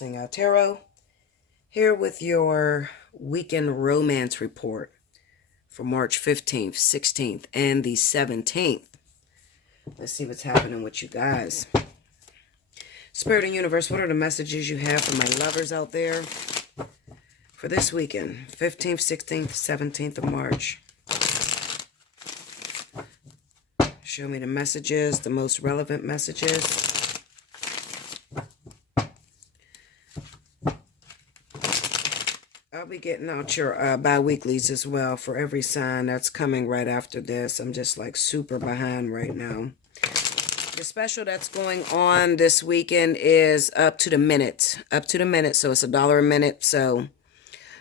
Allseeingeyetarot, here with your weekend romance report for March 15th, 16th, and the 17th. Let's see what's happening with you guys. Spirit and Universe, what are the messages you have for my lovers out there for this weekend, 15th, 16th, 17th of March? Show me the messages, the most relevant messages. I'll be getting out your bi-weeklies as well for every sign that's coming right after this. I'm just like super behind right now. The special that's going on this weekend is up to the minute. Up to the minute, so it's $1 a minute. So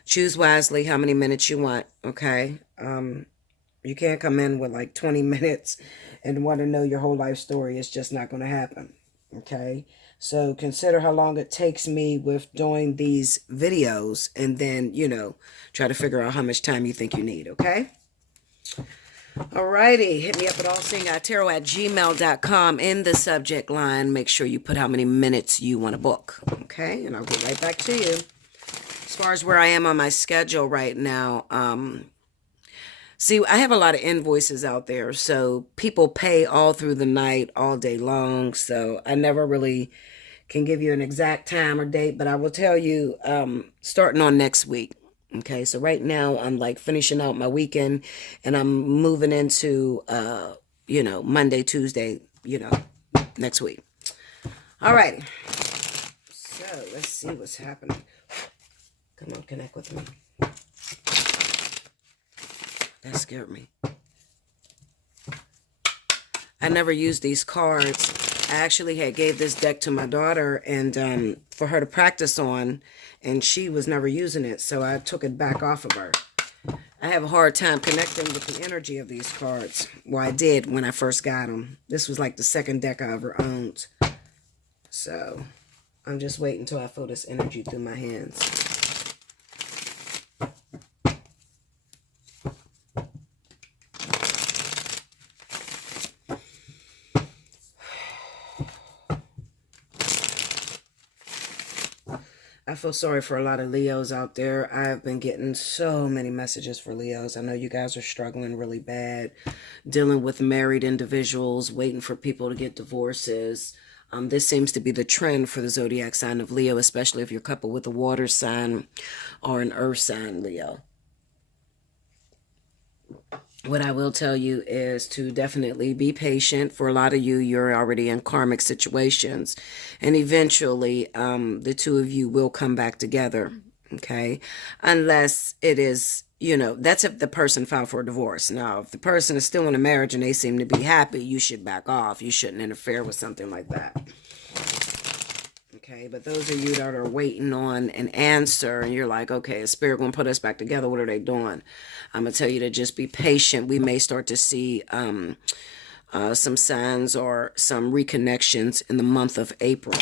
choose wisely how many minutes you want, okay? You can't come in with like 20 minutes and want to know your whole life story. It's just not going to happen, okay? So consider how long it takes me with doing these videos and then, you know, try to figure out how much time you think you need, okay? Alrighty, hit me up at allseeingeyetarot@gmail.com in the subject line. Make sure you put how many minutes you want to book, okay? And I'll get right back to you. As far as where I am on my schedule right now, see, I have a lot of invoices out there, so people pay all through the night, all day long, so I never really can give you an exact time or date, but I will tell you starting on next week. Okay, so right now I'm like finishing out my weekend and I'm moving into, you know, Monday, Tuesday, you know, next week. All right. So let's see what's happening. Come on, connect with me. That scared me. I never used these cards. I actually had gave this deck to my daughter and for her to practice on, and she was never using it, so I took it back off of her. I have a hard time connecting with the energy of these cards. Well, I did when I first got them. This was like the second deck I ever owned. So I'm just waiting until I feel this energy through my hands. I feel sorry for a lot of Leos out there. I've been getting so many messages for Leos. I know you guys are struggling really bad, dealing with married individuals, waiting for people to get divorces. This seems to be the trend for the zodiac sign of Leo, especially if you're coupled with a water sign or an earth sign Leo. What I will tell you is to definitely be patient. For a lot of you, you're already in karmic situations. And eventually, the two of you will come back together, okay? Unless it is, you know, that's if the person filed for a divorce. Now, if the person is still in a marriage and they seem to be happy, you should back off. You shouldn't interfere with something like that. Okay, but those of you that are waiting on an answer and you're like, okay, is Spirit going to put us back together? What are they doing? I'm going to tell you to just be patient. We may start to see some signs or some reconnections in the month of April,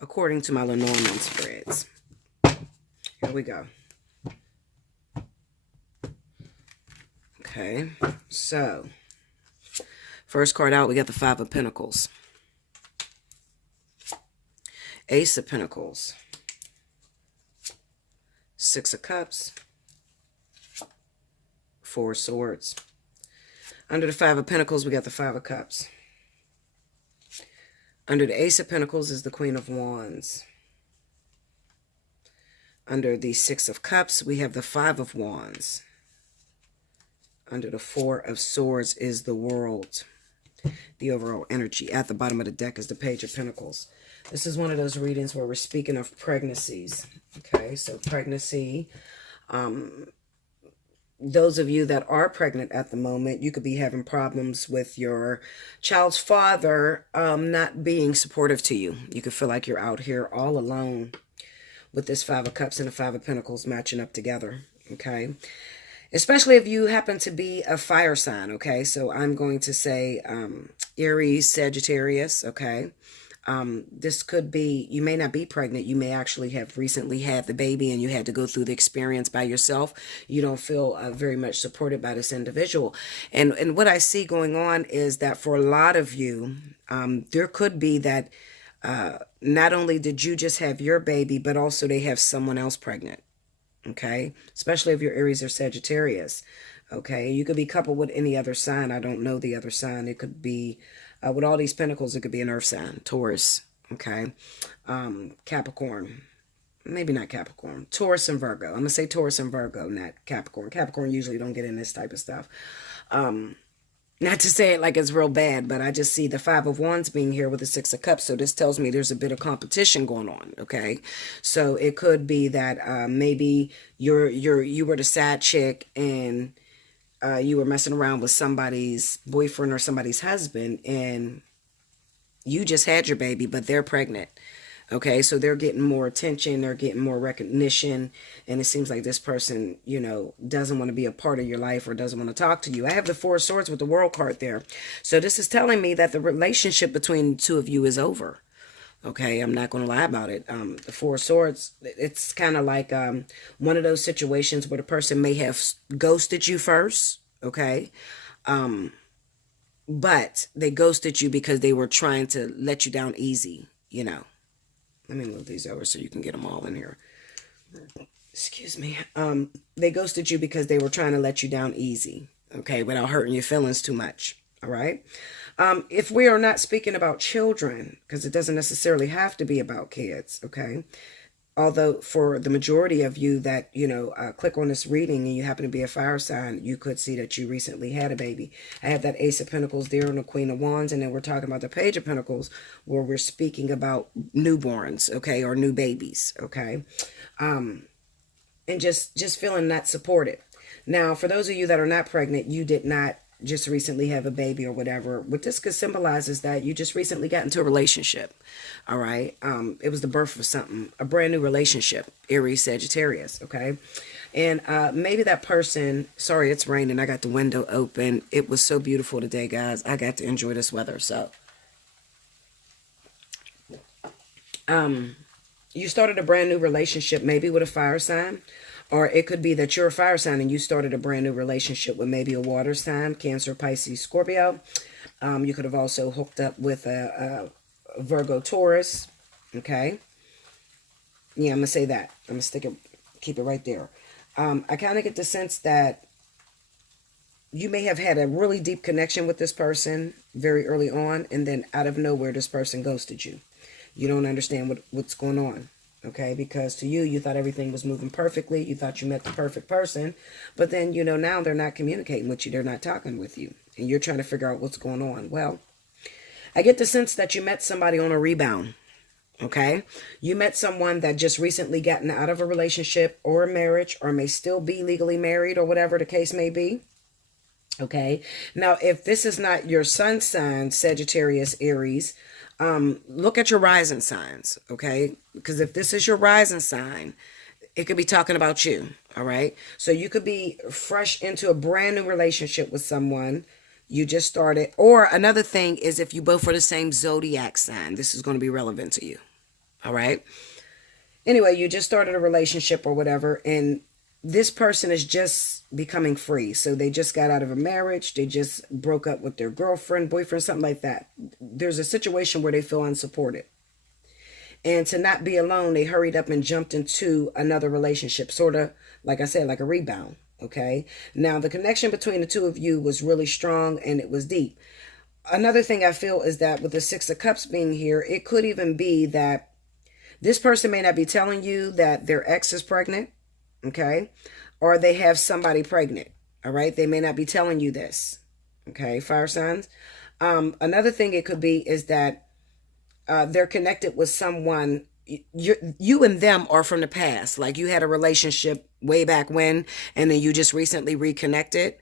according to my Lenormand spreads. Here we go. Okay, so first card out, we got the Five of Pentacles. Ace of Pentacles, Six of Cups, Four of Swords. Under the Five of Pentacles, we got the Five of Cups. Under the Ace of Pentacles is the Queen of Wands. Under the Six of Cups, we have the Five of Wands. Under the Four of Swords is the World. The overall energy at the bottom of the deck is the Page of Pentacles. This is one of those readings where we're speaking of pregnancies. Okay, so pregnancy. Those of you that are pregnant at the moment, you could be having problems with your child's father not being supportive to you. You could feel like you're out here all alone with this Five of Cups and the Five of Pentacles matching up together. Okay, especially if you happen to be a fire sign. Okay, so I'm going to say Aries, Sagittarius. Okay. This could be, you may not be pregnant. You may actually have recently had the baby and you had to go through the experience by yourself. You don't feel very much supported by this individual. And what I see going on is that for a lot of you, there could be that Not only did you just have your baby, but also they have someone else pregnant. Okay. Especially if you're Aries or Sagittarius. Okay. You could be coupled with any other sign. I don't know the other sign. It could be, with all these pentacles, it could be an earth sign, Taurus. Okay. Capricorn. Maybe not Capricorn. Taurus and Virgo. I'm going to say Taurus and Virgo, not Capricorn. Capricorn usually don't get in this type of stuff. Not to say it like it's real bad, but I just see the Five of Wands being here with the Six of Cups. So this tells me there's a bit of competition going on. Okay. So it could be that maybe you were the side chick and you were messing around with somebody's boyfriend or somebody's husband, and you just had your baby, but they're pregnant. Okay, so they're getting more attention, they're getting more recognition, and it seems like this person, doesn't want to be a part of your life or doesn't want to talk to you. I have the Four of Swords with the World card there. So this is telling me that the relationship between the two of you is over. Okay, I'm not going to lie about it. The Four of Swords, it's kind of like one of those situations where the person may have ghosted you first, okay? But they ghosted you because they were trying to let you down easy, Let me move these over so you can get them all in here. Excuse me. They ghosted you because they were trying to let you down easy, okay, without hurting your feelings too much, all right? If we are not speaking about children, because it doesn't necessarily have to be about kids, okay? Although for the majority of you that, click on this reading and you happen to be a fire sign, you could see that you recently had a baby. I have that Ace of Pentacles there and the Queen of Wands, and then we're talking about the Page of Pentacles where we're speaking about newborns, okay, or new babies, okay? And just feeling not supported. Now, for those of you that are not pregnant, you did not just recently have a baby or whatever. What this could symbolize is that you just recently got into a relationship. All right. It was the birth of something, a brand new relationship, Aries, Sagittarius. Okay. And maybe that person, sorry, it's raining. I got the window open. It was so beautiful today, guys. I got to enjoy this weather. So, you started a brand new relationship, maybe with a fire sign. Or it could be that you're a fire sign and you started a brand new relationship with maybe a water sign, Cancer, Pisces, Scorpio. You could have also hooked up with a Virgo, Taurus. Okay. Yeah, I'm going to say that. I'm going to keep it right there. I kind of get the sense that you may have had a really deep connection with this person very early on, and then out of nowhere, this person ghosted you. You don't understand what's going on. Okay, because to you, you thought everything was moving perfectly. You thought you met the perfect person. But then, now they're not communicating with you. They're not talking with you. And you're trying to figure out what's going on. Well, I get the sense that you met somebody on a rebound. Okay, you met someone that just recently gotten out of a relationship or a marriage, or may still be legally married, or whatever the case may be. Okay, now if this is not your sun sign, Sagittarius, Aries, look at your rising signs, okay? Because if this is your rising sign, it could be talking about you, all right? So you could be fresh into a brand new relationship with someone you just started. Or another thing is if you both are the same zodiac sign, this is going to be relevant to you, all right? Anyway, you just started a relationship or whatever, and this person is just becoming free. So they just got out of a marriage. They just broke up with their girlfriend, boyfriend, something like that. There's a situation where they feel unsupported. And to not be alone, they hurried up and jumped into another relationship, sort of, like I said, like a rebound. Okay. Now, the connection between the two of you was really strong and it was deep. Another thing I feel is that with the Six of Cups being here, it could even be that this person may not be telling you that their ex is pregnant. Okay, or they have somebody pregnant. All right, they may not be telling you this. Okay, fire signs. Another thing it could be is that they're connected with someone. You and them are from the past. Like you had a relationship way back when, and then you just recently reconnected,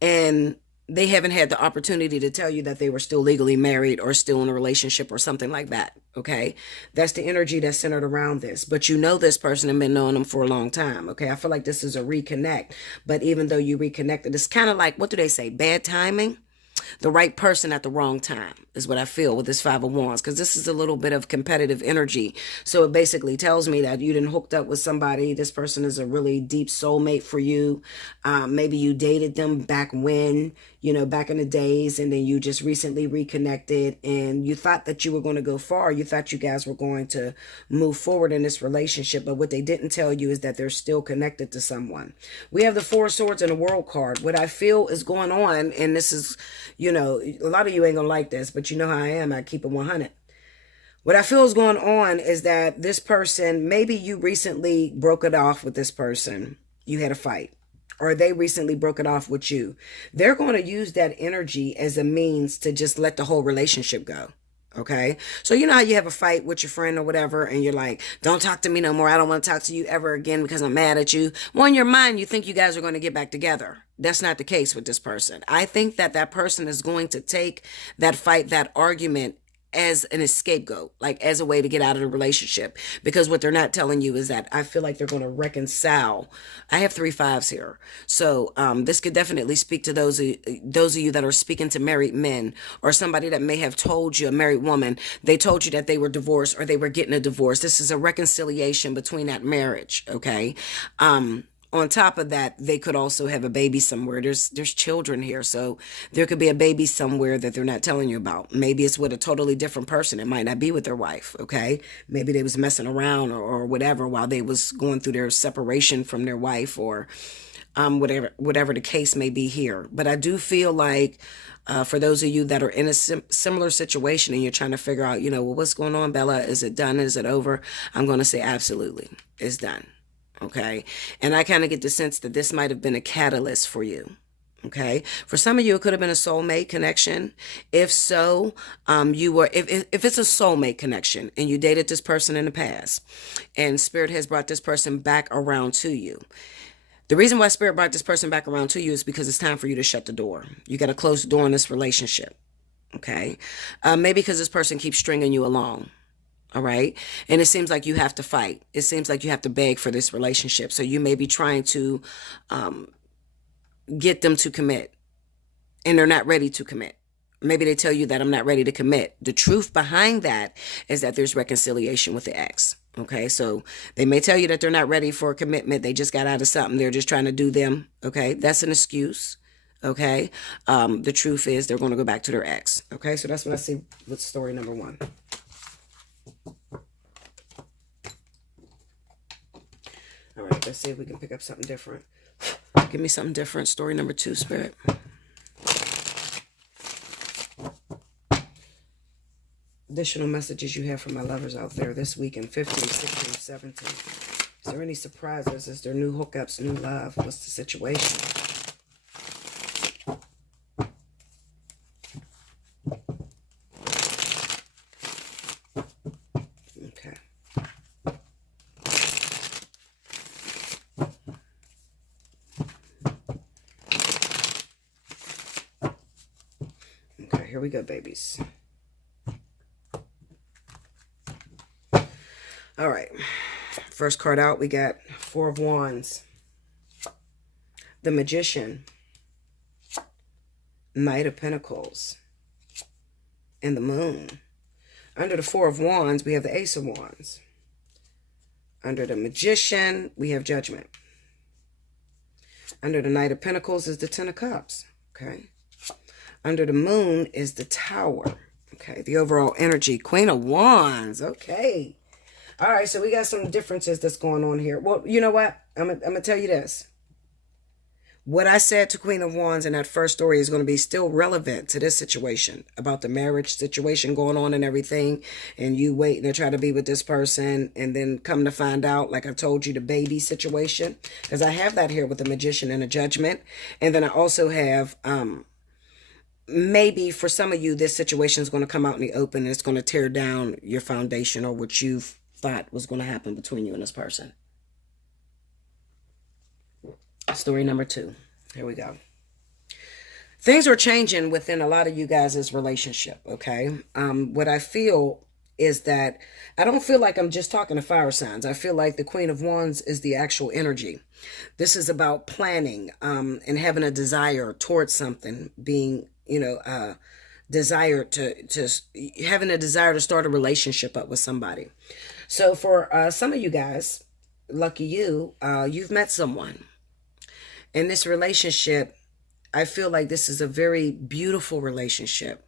and they haven't had the opportunity to tell you that they were still legally married or still in a relationship or something like that. Okay. That's the energy that's centered around this. But this person and been knowing them for a long time. Okay. I feel like this is a reconnect. But even though you reconnected, it's kind of like, what do they say? Bad timing. the right person at the wrong time is what I feel with this Five of Wands, because this is a little bit of competitive energy. So it basically tells me that you done hooked up with somebody. This person is a really deep soulmate for you. Maybe you dated them back when, back in the days, and then you just recently reconnected and you thought that you were going to go far. You thought you guys were going to move forward in this relationship, but what they didn't tell you is that they're still connected to someone. We have the Four of Swords and the World card. What I feel is going on, and this is, a lot of you ain't gonna like this, but you know how I am. I keep it 100. What I feel is going on is that this person, maybe you recently broke it off with this person. You had a fight, or they recently broke it off with you. They're going to use that energy as a means to just let the whole relationship go. Okay. So you know how you have a fight with your friend or whatever, and you're like, don't talk to me no more. I don't want to talk to you ever again because I'm mad at you. Well, in your mind, you think you guys are going to get back together. That's not the case with this person. I think that that person is going to take that fight, that argument, as an scapegoat, like as a way to get out of the relationship. Because what they're not telling you is that I feel like they're going to reconcile. I have 3 5s here. So this could definitely speak to those of you that are speaking to married men, or somebody that may have told you, a married woman, they told you that they were divorced or they were getting a divorce. This is a reconciliation between that marriage. Okay. On top of that, they could also have a baby somewhere. There's children here. So there could be a baby somewhere that they're not telling you about. Maybe it's with a totally different person. It might not be with their wife. Okay. Maybe they was messing around or whatever while they was going through their separation from their wife, or whatever the case may be here. But I do feel like for those of you that are in a similar situation and you're trying to figure out, well, what's going on, Bella? Is it done? Is it over? I'm going to say absolutely. It's done. Okay. And I kind of get the sense that this might have been a catalyst for you. Okay. For some of you, it could have been a soulmate connection. If so, if it's a soulmate connection and you dated this person in the past and Spirit has brought this person back around to you. The reason why Spirit brought this person back around to you is because it's time for you to shut the door. You got to close the door on this relationship. Okay. Maybe because this person keeps stringing you along. All right. And it seems like you have to fight. It seems like you have to beg for this relationship. So you may be trying to get them to commit, and they're not ready to commit. Maybe they tell you that I'm not ready to commit. The truth behind that is that there's reconciliation with the ex. Okay. So they may tell you that they're not ready for a commitment. They just got out of something. They're just trying to do them. Okay. That's an excuse. Okay. The truth is they're going to go back to their ex. Okay. So that's what I see with story number 1. All right, let's see if we can pick up something different. Give me something different. Story number 2, Spirit. Additional messages you have for my lovers out there this week in 15, 16, 17. Is there any surprises? Is there new hookups, new love? What's the situation? Here we go, babies. All right. First card out, we got 4 of Wands. The Magician. Knight of Pentacles. And the Moon. Under the 4 of Wands, we have the Ace of Wands. Under the Magician, we have Judgment. Under the Knight of Pentacles is the 10 of Cups. Okay. Under the Moon is the Tower. Okay. The overall energy. Queen of Wands. Okay. All right. So we got some differences that's going on here. Well, you know what? I'm going to tell you this. What I said to Queen of Wands in that first story is going to be still relevant to this situation about the marriage situation going on and everything. And you waiting to try to be with this person and then come to find out, like I told you, the baby situation. Because I have that here with the Magician and a Judgment. And then I also have... maybe for some of you, this situation is going to come out in the open and it's going to tear down your foundation or what you thought was going to happen between you and this person. Story number 2. Here we go. Things are changing within a lot of you guys' relationship, okay? What I feel is that I don't feel like I'm just talking to fire signs. I feel like the Queen of Wands is the actual energy. This is about planning and having a desire towards something, being desire to having a desire to start a relationship up with somebody. So for some of you guys, lucky you, you've met someone in this relationship. I feel like this is a very beautiful relationship.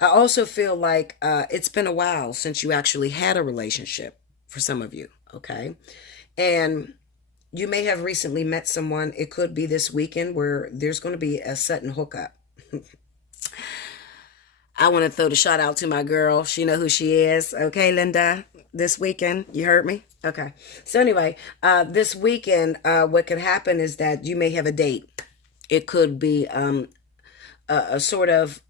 I also feel like it's been a while since you actually had a relationship for some of you, okay? And you may have recently met someone. It could be this weekend where there's going to be a sudden hookup. I want to throw the shout out to my girl. She know who she is. Okay, Linda, this weekend, you heard me? Okay. So anyway, this weekend, what could happen is that you may have a date. It could be a sort of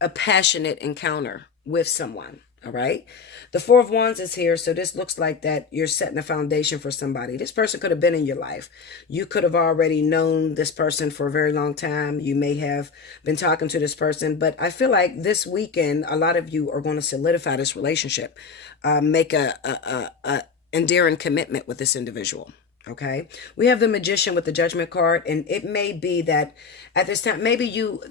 a passionate encounter with someone. All right. The Four of Wands is here. So this looks like that you're setting a foundation for somebody. This person could have been in your life. You could have already known this person for a very long time. You may have been talking to this person, but I feel like this weekend, a lot of you are going to solidify this relationship, make a endearing commitment with this individual. Okay. We have the Magician with the Judgment card, and it may be that at this time, maybe you,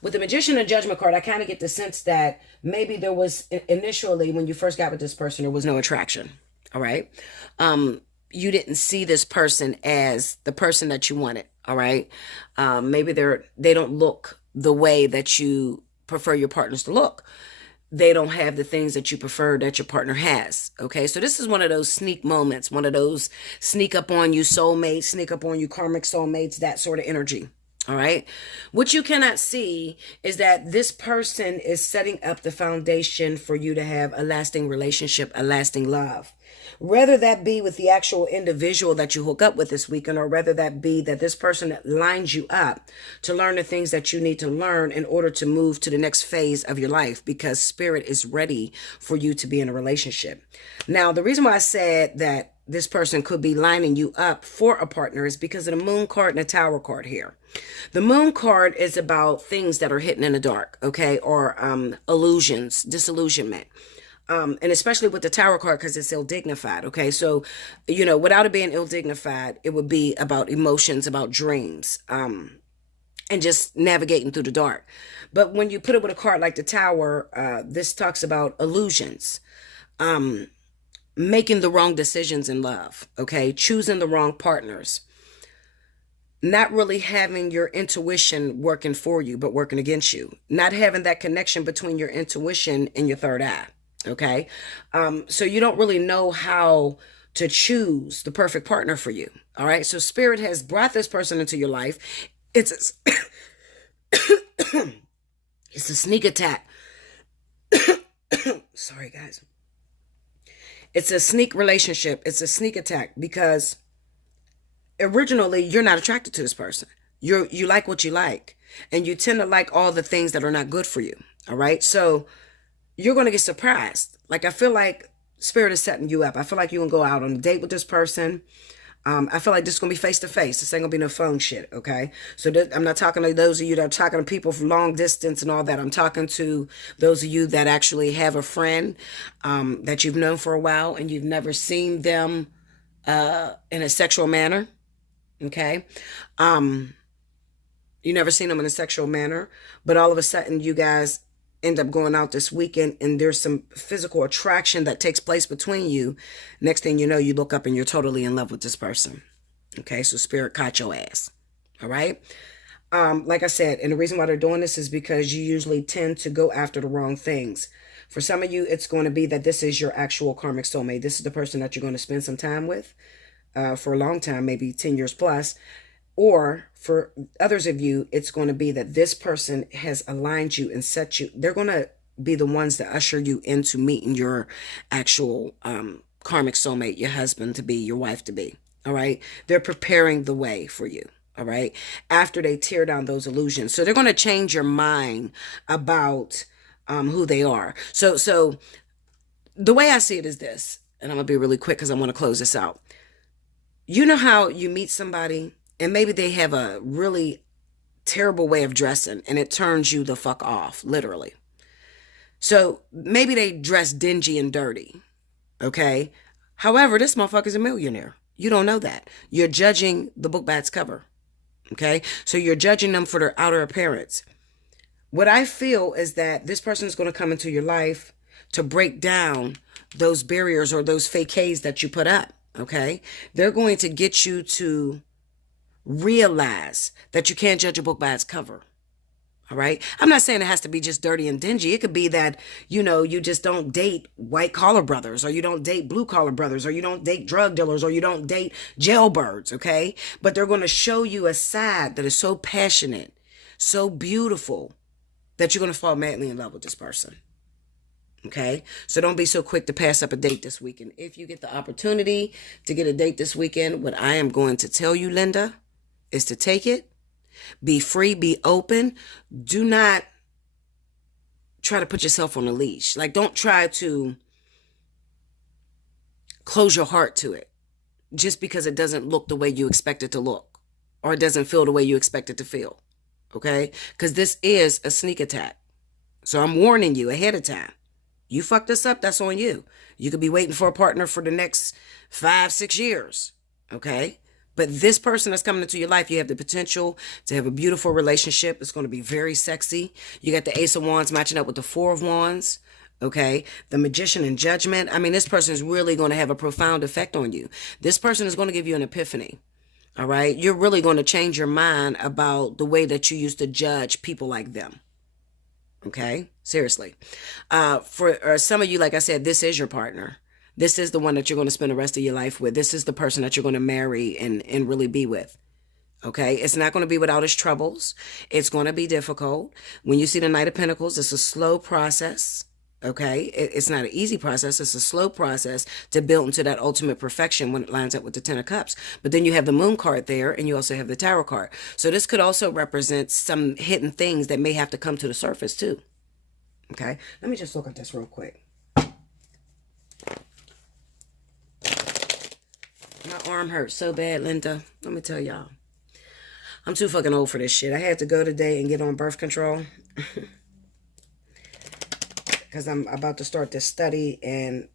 with the Magician and Judgment card, I kind of get the sense that maybe there was initially, when you first got with this person, there was no attraction. All right. You didn't see this person as the person that you wanted. All right. Maybe they don't look the way that you prefer your partners to look. They don't have the things that you prefer that your partner has. Okay. So this is one of those sneak moments, one of those sneak up on you soulmates, sneak up on you karmic soulmates, that sort of energy. All right. What you cannot see is that this person is setting up the foundation for you to have a lasting relationship, a lasting love. Whether that be with the actual individual that you hook up with this weekend, or whether that be that this person lines you up to learn the things that you need to learn in order to move to the next phase of your life, because spirit is ready for you to be in a relationship. Now, the reason why I said that this person could be lining you up for a partner is because of the Moon card and the Tower card here. The Moon card is about things that are hidden in the dark, okay, or illusions, disillusionment. And especially with the Tower card, because it's ill-dignified, okay? So, without it being ill-dignified, it would be about emotions, about dreams, and just navigating through the dark. But when you put it with a card like the Tower, this talks about illusions, making the wrong decisions in love, okay? Choosing the wrong partners. Not really having your intuition working for you, but working against you. Not having that connection between your intuition and your third eye, okay? So you don't really know how to choose the perfect partner for you, all right? So spirit has brought this person into your life. It's it's a sneak attack. Sorry, guys. It's a sneak relationship. It's a sneak attack because originally you're not attracted to this person. You like what you like, and you tend to like all the things that are not good for you. All right. So you're going to get surprised. Like, I feel like spirit is setting you up. I feel like you can go out on a date with this person. I feel like this is going to be face to face. This ain't going to be no phone shit. Okay. So I'm not talking to those of you that are talking to people from long distance and all that. I'm talking to those of you that actually have a friend, that you've known for a while and you've never seen them, in a sexual manner. Okay. You never seen them in a sexual manner, but all of a sudden you guys end up going out this weekend and there's some physical attraction that takes place between you. Next thing you know, you look up and you're totally in love with this person. Okay. So spirit caught your ass. All right. Like I said, and the reason why they're doing this is because you usually tend to go after the wrong things. For some of you, it's going to be that this is your actual karmic soulmate. This is the person that you're going to spend some time with, for a long time, maybe 10 years plus. Or for others of you, it's going to be that this person has aligned you and set you. They're going to be the ones that usher you into meeting your actual karmic soulmate, your husband to be, your wife to be. All right. They're preparing the way for you. All right. After they tear down those illusions. So they're going to change your mind about who they are. So the way I see it is this, and I'm going to be really quick because I want to close this out. You know how you meet somebody and maybe they have a really terrible way of dressing and it turns you the fuck off, literally. So maybe they dress dingy and dirty. Okay. However, this motherfucker's a millionaire. You don't know that. You're judging the book by its cover. Okay. So you're judging them for their outer appearance. What I feel is that this person is going to come into your life to break down those barriers or those facades that you put up. Okay. They're going to get you to realize that you can't judge a book by its cover. All right. I'm not saying it has to be just dirty and dingy. It could be that, you just don't date white collar brothers, or you don't date blue collar brothers, or you don't date drug dealers, or you don't date jailbirds. Okay. But they're going to show you a side that is so passionate, so beautiful, that you're going to fall madly in love with this person. Okay. So don't be so quick to pass up a date this weekend. If you get the opportunity to get a date this weekend, what I am going to tell you, Linda, is to take it. Be free, be open. Do not try to put yourself on a leash. Like, don't try to close your heart to it just because it doesn't look the way you expect it to look, or it doesn't feel the way you expect it to feel. Okay? Because this is a sneak attack. So I'm warning you ahead of time. You fuck this up, that's on you. You could be waiting for a partner for the next 5-6 years. Okay? But this person that's coming into your life, you have the potential to have a beautiful relationship. It's going to be very sexy. You got the Ace of Wands matching up with the Four of Wands. Okay. The Magician and Judgment. I mean, this person is really going to have a profound effect on you. This person is going to give you an epiphany. All right. You're really going to change your mind about the way that you used to judge people like them. Okay. Seriously. For some of you, like I said, this is your partner. This is the one that you're going to spend the rest of your life with. This is the person that you're going to marry and really be with. Okay? It's not going to be without its troubles. It's going to be difficult. When you see the Knight of Pentacles, it's a slow process. Okay? It's not an easy process. It's a slow process to build into that ultimate perfection when it lines up with the Ten of Cups. But then you have the Moon card there, and you also have the Tarot card. So this could also represent some hidden things that may have to come to the surface too. Okay? Let me just look at this real quick. My arm hurts so bad, Linda. Let me tell y'all. I'm too fucking old for this shit. I had to go today and get on birth control. Because I'm about to start this study. And,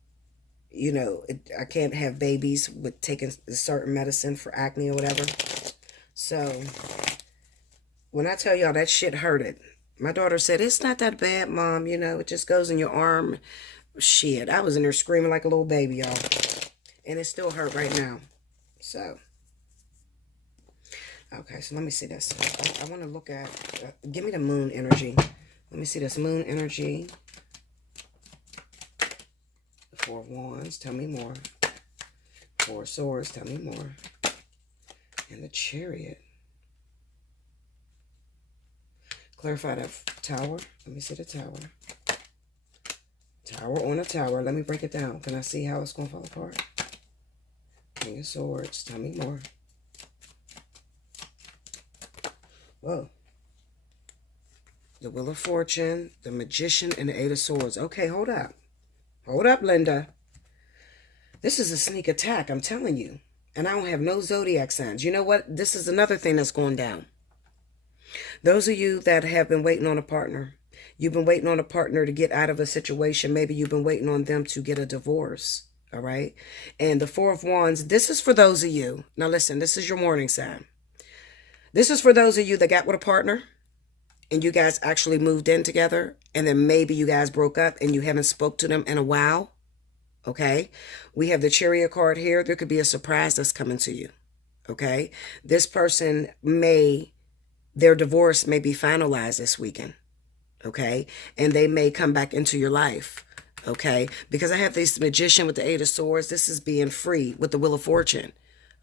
I can't have babies with taking a certain medicine for acne or whatever. So, when I tell y'all that shit hurted. My daughter said, it's not that bad, Mom. It just goes in your arm. Shit. I was in there screaming like a little baby, y'all. And it still hurt right now. So, okay, so let me see this. I want to look at, give me the moon energy. Let me see this moon energy. The Four of Wands, tell me more. Four of Swords, tell me more. And the Chariot. Clarify that Tower. Let me see the Tower. Tower on a tower. Let me break it down. Can I see how it's going to fall apart? King of Swords. Tell me more. Whoa. The Wheel of Fortune, the Magician, and the Eight of Swords. Okay, hold up. Hold up, Linda. This is a sneak attack, I'm telling you. And I don't have no zodiac signs. You know what? This is another thing that's going down. Those of you that have been waiting on a partner, you've been waiting on a partner to get out of a situation. Maybe you've been waiting on them to get a divorce. All right. And the Four of Wands, this is for those of you. Now listen, this is your warning sign. This is for those of you that got with a partner and you guys actually moved in together, and then maybe you guys broke up and you haven't spoke to them in a while. Okay. We have the Chariot card here. There could be a surprise that's coming to you. Okay. This person their divorce may be finalized this weekend. Okay. And they may come back into your life. Okay. Because I have this Magician with the Eight of Swords. This is being free with the Wheel of Fortune.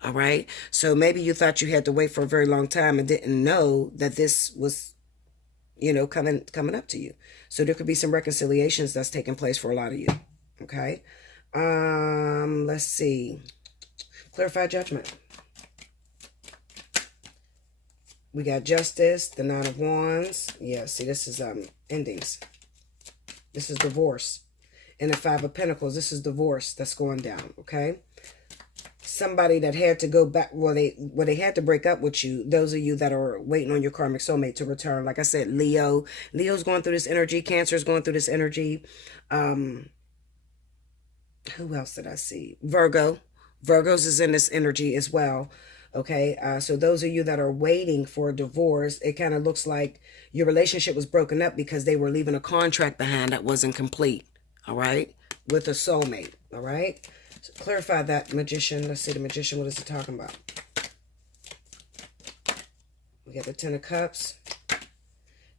All right. So maybe you thought you had to wait for a very long time and didn't know that this was, coming up to you. So there could be some reconciliations that's taking place for a lot of you. Okay. Let's see. Clarify Judgment. We got Justice, the Nine of Wands. Yeah, see, this is endings. This is divorce. And the Five of Pentacles, this is divorce that's going down, okay? Somebody that had to go back, they had to break up with you. Those of you that are waiting on your karmic soulmate to return. Like I said, Leo's going through this energy. Cancer's going through this energy. Who else did I see? Virgo's is in this energy as well. Okay, so those of you that are waiting for a divorce, it kind of looks like your relationship was broken up because they were leaving a contract behind that wasn't complete. All right, with a soulmate. All right, so clarify that, Magician. Let's see, the Magician, what is it talking about? We got the Ten of Cups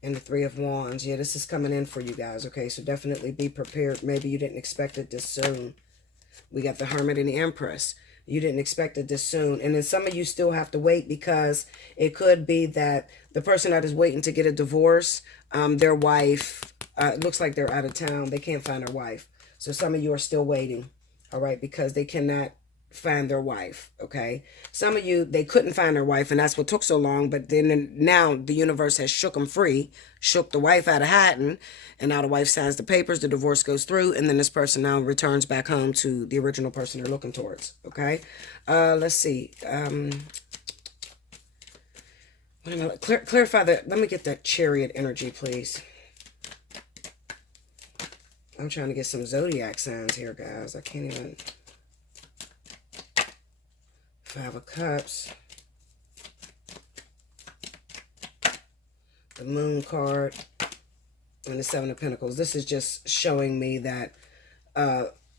and the Three of Wands. Yeah, this is coming in for you guys. Okay, so definitely be prepared. Maybe you didn't expect it this soon. We got the Hermit and the Empress. You didn't expect it this soon. And then some of you still have to wait because it could be that the person that is waiting to get a divorce, their wife, it looks like they're out of town. They can't find their wife. So some of you are still waiting, all right, because they cannot find their wife, okay? Some of you, they couldn't find their wife, and that's what took so long, but then now the universe has shook them free, shook the wife out of hiding, and now the wife signs the papers, the divorce goes through, and then this person now returns back home to the original person they're looking towards, okay? Let's see. Clarify that. Let me get that Chariot energy, please. I'm trying to get some zodiac signs here, guys. I can't even... Five of Cups, the Moon card, and the Seven of Pentacles. This is just showing me that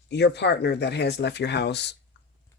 your partner that has left your house,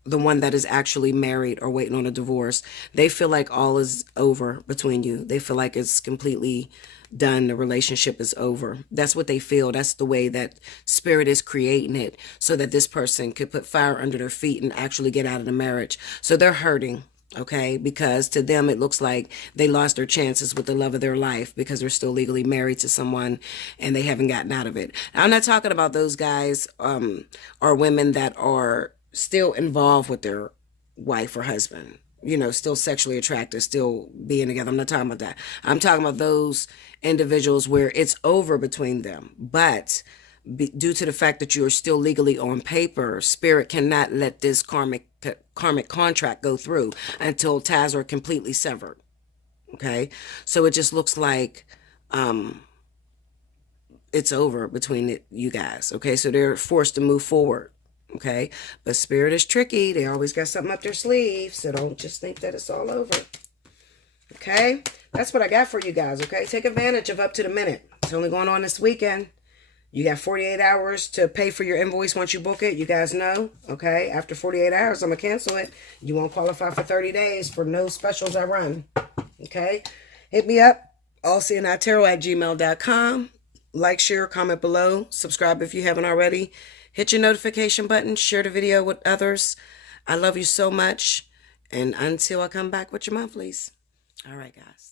the one that is actually married or waiting on a divorce, they feel like all is over between you. They feel like it's completely done. The relationship is over. That's what they feel. That's the way that Spirit is creating it, so that this person could put fire under their feet and actually get out of the marriage. So they're hurting, okay? Because to them, it looks like they lost their chances with the love of their life because they're still legally married to someone and they haven't gotten out of it. I'm not talking about those guys or women that are still involved with their wife or husband, you know, still sexually attracted, still being together. I'm not talking about that. I'm talking about those individuals where it's over between them. But due to the fact that you are still legally on paper, Spirit cannot let this karmic contract go through until ties are completely severed. Okay? So it just looks like it's over between you guys. Okay? So they're forced to move forward. Okay, but Spirit is tricky. They always got something up their sleeve, so don't just think that it's all over. Okay, that's what I got for you guys. Okay, take advantage of up to the minute. It's only going on this weekend. You got 48 hours to pay for your invoice once you book it. You guys know. Okay, after 48 hours, I'm gonna cancel it. You won't qualify for 30 days for no specials I run. Okay, hit me up, Allseeingeyetarot@gmail.com. Like, share, comment below, subscribe if you haven't already. Hit your notification button, share the video with others. I love you so much. And until I come back with your monthlies. All right, guys.